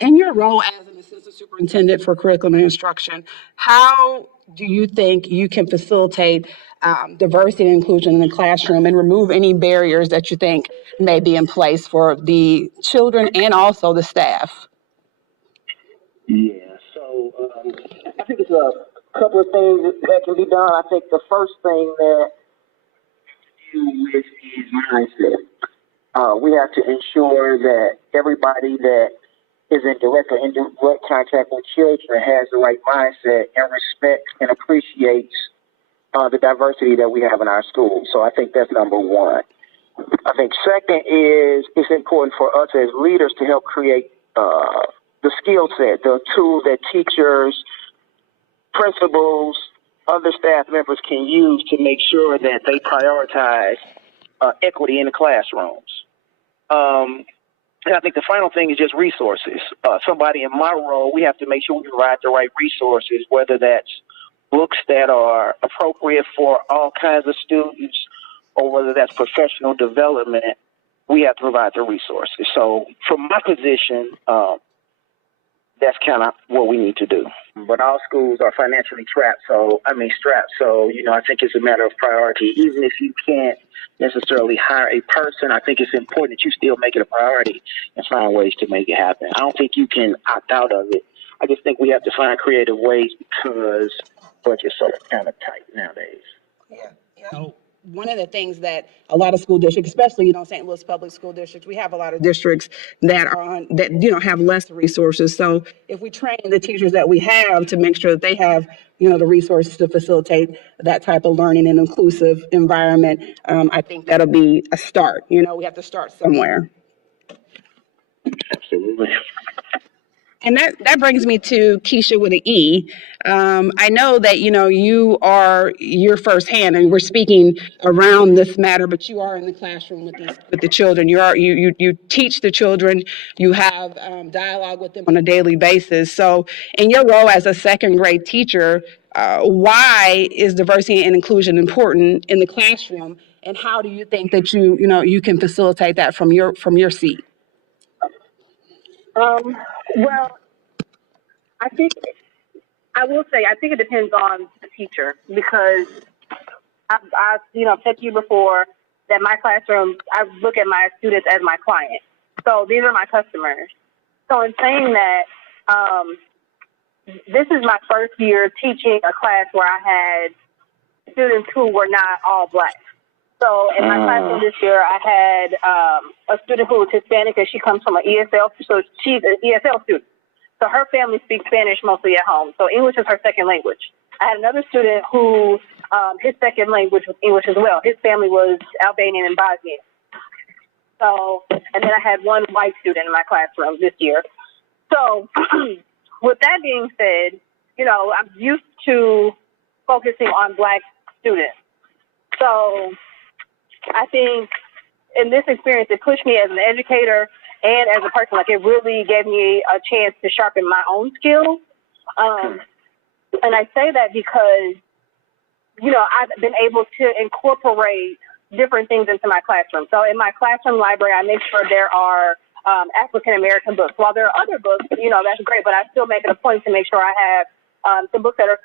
In your role as an assistant superintendent for curriculum and instruction, how do you think you can facilitate diversity and inclusion in the classroom and remove any barriers that you think may be in place for the children and also the staff? Yeah, so I think it's a couple of things that can be done. I think the first thing that you with is mindset. We have to ensure that everybody that is in direct or indirect contact with children has the right mindset and respects and appreciates the diversity that we have in our schools. So I think that's number one. I think second is it's important for us as leaders to help create the skill set, the tools that teachers, principals, other staff members can use to make sure that they prioritize equity in the classrooms. And I think the final thing is just resources. Somebody in my role, we have to make sure we provide the right resources, whether that's books that are appropriate for all kinds of students or whether that's professional development. We have to provide the resources. So from my position, that's kind of what we need to do. But all schools are financially strapped. So, I think it's a matter of priority. Even if you can't necessarily hire a person, I think it's important that you still make it a priority and find ways to make it happen. I don't think you can opt out of it. I just think we have to find creative ways because budgets are kind of tight nowadays. Yeah. So one of the things that a lot of school districts, especially St. Louis public school districts, we have a lot of districts that have less resources. So if we train the teachers that we have to make sure that they have the resources to facilitate that type of learning and inclusive environment, I think that'll be a start. We have to start somewhere. Absolutely. And that brings me to Keisha with an E. I know that you are your firsthand, and we're speaking around this matter, but you are in the classroom with the children. You teach the children. You have dialogue with them on a daily basis. So, in your role as a second grade teacher, why is diversity and inclusion important in the classroom, and how do you think that you can facilitate that from your seat? Well, I think I think it depends on the teacher because I've said to you before that my classroom, I look at my students as my client. So these are my customers. So in saying that, this is my first year teaching a class where I had students who were not all Black. So in my classroom this year, I had a student who was Hispanic, and she comes from an ESL, so she's an ESL student. So her family speaks Spanish mostly at home. So English is her second language. I had another student who his second language was English as well. His family was Albanian and Bosnian. So, and then I had one white student in my classroom this year. So with that being said, I'm used to focusing on Black students. So I think in this experience, it pushed me as an educator and as a person. Like, it really gave me a chance to sharpen my own skills. And I say that because, I've been able to incorporate different things into my classroom. So in my classroom library, I make sure there are African-American books. While there are other books, that's great, but I still make it a point to make sure I have some books that are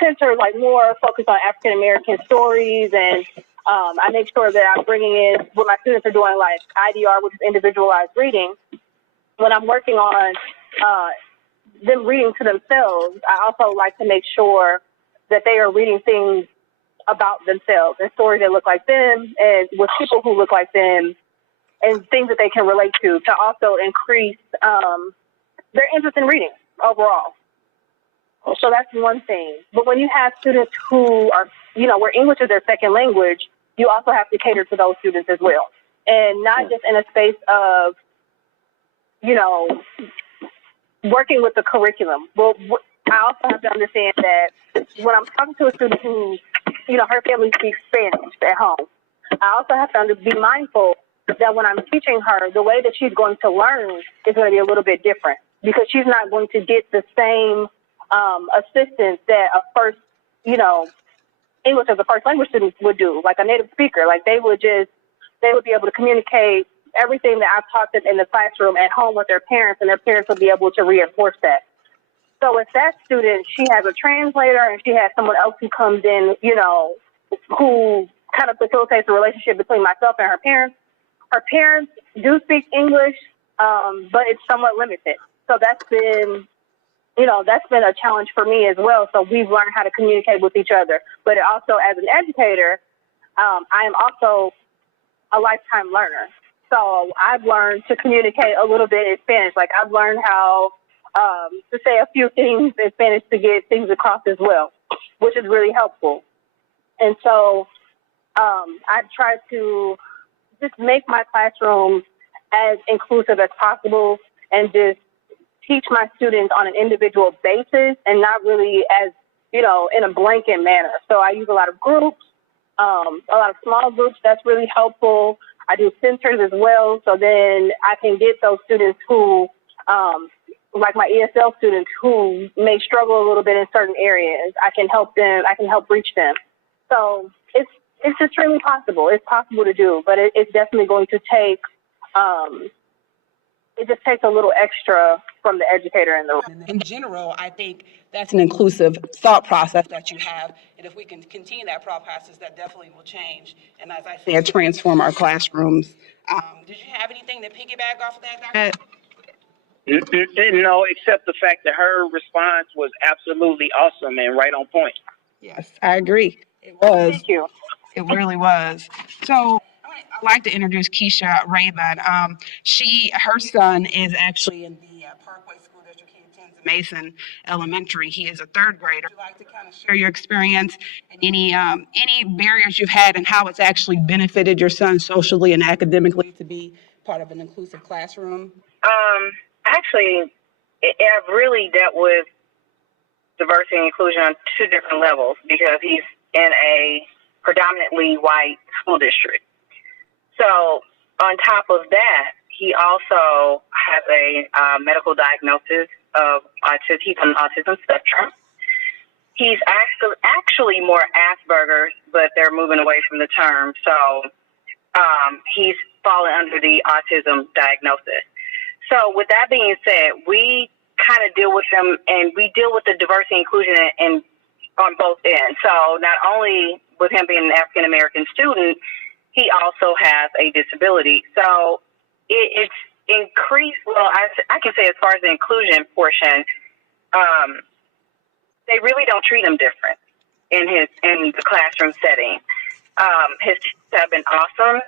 centered, like more focused on African-American stories. And I make sure that I'm bringing in what my students are doing, like IDR, which is individualized reading. When I'm working on them reading to themselves, I also like to make sure that they are reading things about themselves and stories that look like them and with people who look like them and things that they can relate to also increase their interest in reading overall. So that's one thing. But when you have students who are, where English is their second language, you also have to cater to those students as well. And not just in a space of, working with the curriculum. Well, I also have to understand that when I'm talking to a student who, her family speaks Spanish at home, I also have to be mindful that when I'm teaching her, the way that she's going to learn is going to be a little bit different because she's not going to get the same assistance that a first, English as a first language student would do, like a native speaker. Like they would be able to communicate everything that I've taught them in the classroom at home with their parents, and their parents will be able to reinforce that. So with that student, she has a translator and she has someone else who comes in, who kind of facilitates the relationship between myself and her parents. Her parents do speak English, but it's somewhat limited. So that's been a challenge for me as well. So we've learned how to communicate with each other. But also, as an educator, I am also a lifetime learner. So I've learned to communicate a little bit in Spanish. Like, I've learned how to say a few things in Spanish to get things across as well, which is really helpful. And so I try to just make my classroom as inclusive as possible and just teach my students on an individual basis and not really as, in a blanket manner. So I use a lot of groups, a lot of small groups. That's really helpful. I do centers as well. So then I can get those students who, like my ESL students who may struggle a little bit in certain areas. I can help them. I can help reach them. So it's just really possible. It's possible to do, but it's definitely going to take, it just takes a little extra from the educator in the room. In general, I think that's an inclusive thought process that you have. And if we can continue that thought process, that definitely will change. And as I said, transform our classrooms. Did you have anything to piggyback off of that, Dr. No, except the fact that her response was absolutely awesome and right on point. Yes, I agree. It was. Thank you. It really was. So I'd like to introduce Keisha Raybon. Her son is actually in the Parkway School District. He attends Mason Elementary. He is a third grader. Would you like to kind of share your experience and any barriers you've had and how it's actually benefited your son socially and academically to be part of an inclusive classroom? Actually, I've really dealt with diversity and inclusion on two different levels because he's in a predominantly white school district. So on top of that, he also has a medical diagnosis of autism. He's on the autism spectrum. He's actually more Asperger's, but they're moving away from the term. So he's fallen under the autism diagnosis. So with that being said, we kind of deal with them, and we deal with the diversity and inclusion on both ends. So not only with him being an African-American student, he also has a disability. So it's increased. Well, I can say as far as the inclusion portion, they really don't treat him different in the classroom setting. His teachers have been awesome.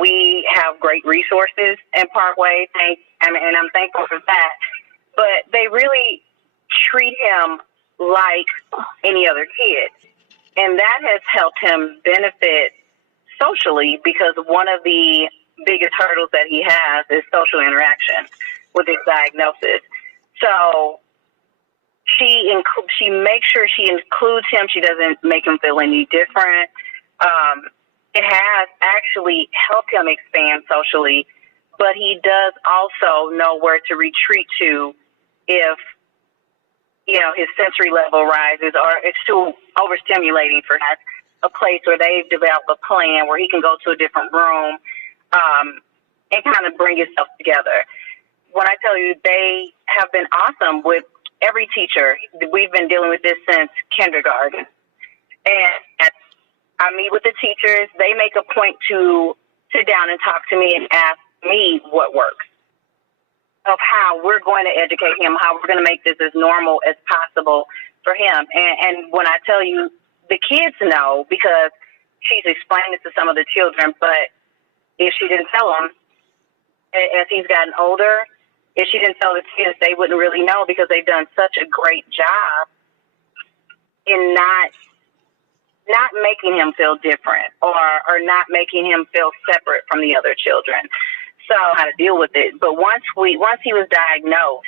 We have great resources in Parkway, and I'm thankful for that. But they really treat him like any other kid. And that has helped him benefit socially because one of the biggest hurdles that he has is social interaction with his diagnosis. So she makes sure she includes him. She doesn't make him feel any different. It has actually helped him expand socially, but he does also know where to retreat to if, his sensory level rises or it's too overstimulating for him. A place where they've developed a plan where he can go to a different room and kind of bring himself together. When I tell you, they have been awesome with every teacher. We've been dealing with this since kindergarten. And I meet with the teachers. They make a point to sit down and talk to me and ask me what works, of how we're going to educate him, how we're going to make this as normal as possible for him. And when I tell you, the kids know because she's explained it to some of the children, but if she didn't tell them, as he's gotten older, if she didn't tell the kids, they wouldn't really know because they've done such a great job in not making him feel different or not making him feel separate from the other children. So how to deal with it. But once he was diagnosed,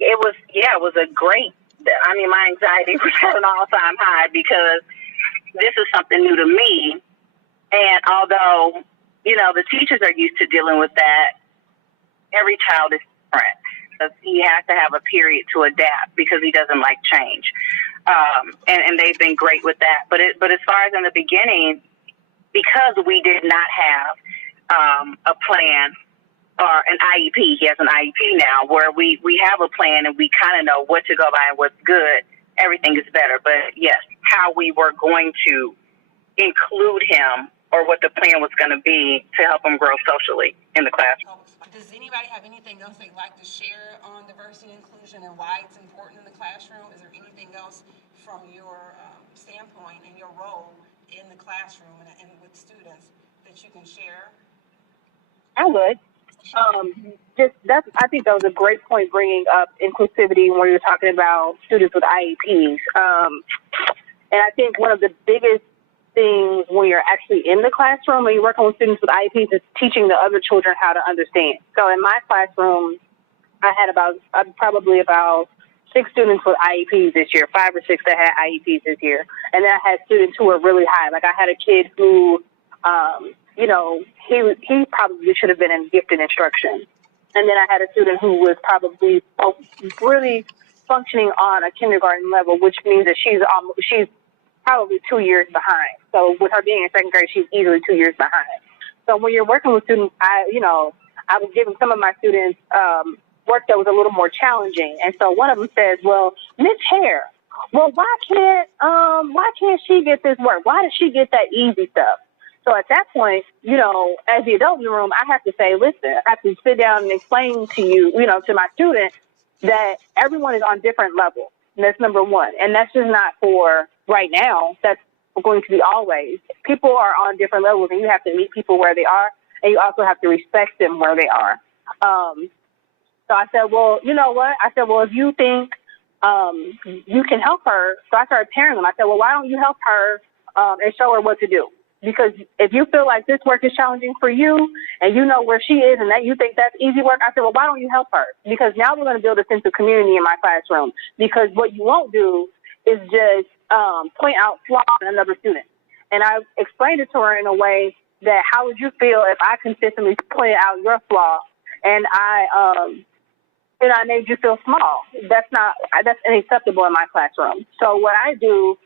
it was a great, my anxiety was at an all-time high because this is something new to me. And although, the teachers are used to dealing with that, every child is different. He has to have a period to adapt because he doesn't like change. And they've been great with that. But as far as in the beginning, because we did not have a plan or an IEP. He has an IEP now where we have a plan and we kind of know what to go by and what's good. Everything is better. But yes, how we were going to include him or what the plan was going to be to help him grow socially in the classroom. Does anybody have anything else they'd like to share on diversity and inclusion and why it's important in the classroom? Is there anything else from your standpoint and your role in the classroom and with students that you can share? I would. I think that was a great point bringing up inclusivity when you're talking about students with IEPs. And I think one of the biggest things when you're actually in the classroom and you're working with students with IEPs is teaching the other children how to understand. So in my classroom, I had probably about 6 students with IEPs this year, 5 or 6 that had IEPs this year. And then I had students who were really high. Like I had a kid who, he probably should have been in gifted instruction. And then I had a student who was probably really functioning on a kindergarten level, which means that she's probably 2 years behind. So with her being in second grade, she's easily 2 years behind. So when you're working with students, I was giving some of my students work that was a little more challenging. And so one of them says, well, Miss Hare, well, why can't she get this work? Why does she get that easy stuff? So at that point, as the adult in the room, I have to say, listen, I have to sit down and explain to you, to my students that everyone is on different levels. And that's number one. And that's just not for right now. That's going to be always. People are on different levels, and you have to meet people where they are, and you also have to respect them where they are. So I said, well, you know what? I said, well, if you think you can help her, so I started pairing them. I said, well, why don't you help her and show her what to do? Because if you feel like this work is challenging for you and you know where she is and that you think that's easy work, I said, well, why don't you help her? Because now we're going to build a sense of community in my classroom. Because what you won't do is just point out flaws in another student. And I explained it to her in a way that how would you feel if I consistently pointed out your flaw and I made you feel small? That's unacceptable in my classroom. So what I do,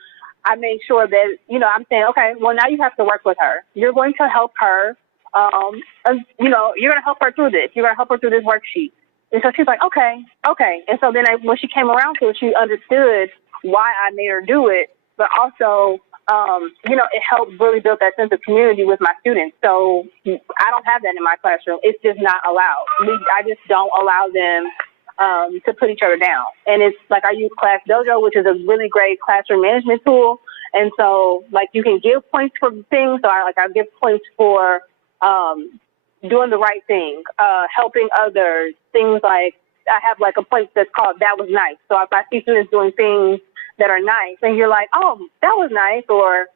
I make sure that, I'm saying, okay, well, now you have to work with her. You're going to help her, you're going to help her through this. You're going to help her through this worksheet. And so she's like, okay. And so then when she came around to it, she understood why I made her do it, but also, it helped really build that sense of community with my students. So I don't have that in my classroom. It's just not allowed. I just don't allow them to put each other down. And it's like I use Class Dojo, which is a really great classroom management tool. And so like you can give points for things. So I give points for doing the right thing, helping others, things like I have like a point that's called That Was Nice. So if I see students doing things that are nice and you're like, oh, that was nice, or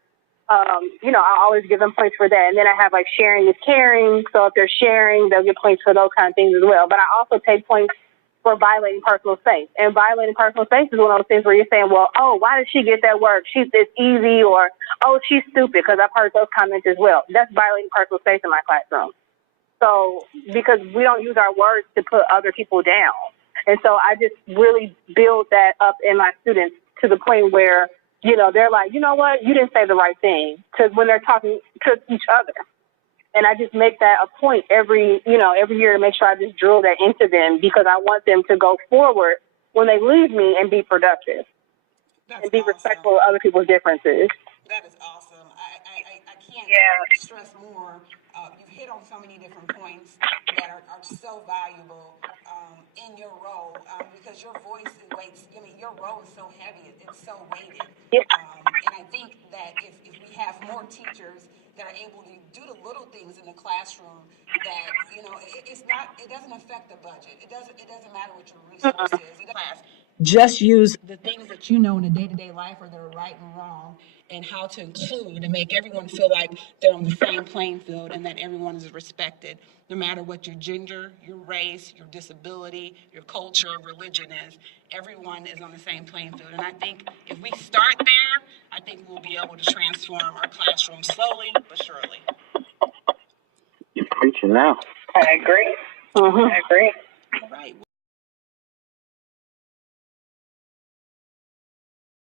I always give them points for that. And then I have like Sharing is Caring. So if they're sharing, they'll get points for those kind of things as well. But I also take points for violating personal space. And violating personal space is one of those things where you're saying, well, oh, why did she get that work? It's easy, or, oh, she's stupid, because I've heard those comments as well. That's violating personal space in my classroom. So because we don't use our words to put other people down. And so I just really build that up in my students to the point where, they're like, you know what, you didn't say the right thing, because when they're talking to each other. And I just make that a point every year to make sure I just drill that into them, because I want them to go forward when they leave me and be productive. And be respectful of other people's differences. That is awesome. I can't stress more. You've hit on so many different points that are so valuable in your role, because your voice weighs. Your role is so heavy. It's so weighted. Yeah. And I think that if we have more teachers that are able to do the little things in the classroom, that it doesn't affect the budget. It doesn't matter what your resources is. Just use the things that in the day-to-day life are that are right and wrong, and how to include and make everyone feel like they're on the same playing field and that everyone is respected, no matter what your gender, your race, your disability, your culture, religion is. Everyone is on the same playing field. And I think if we start there, I think we'll be able to transform our classroom slowly but surely. You're preaching now. I agree. I agree.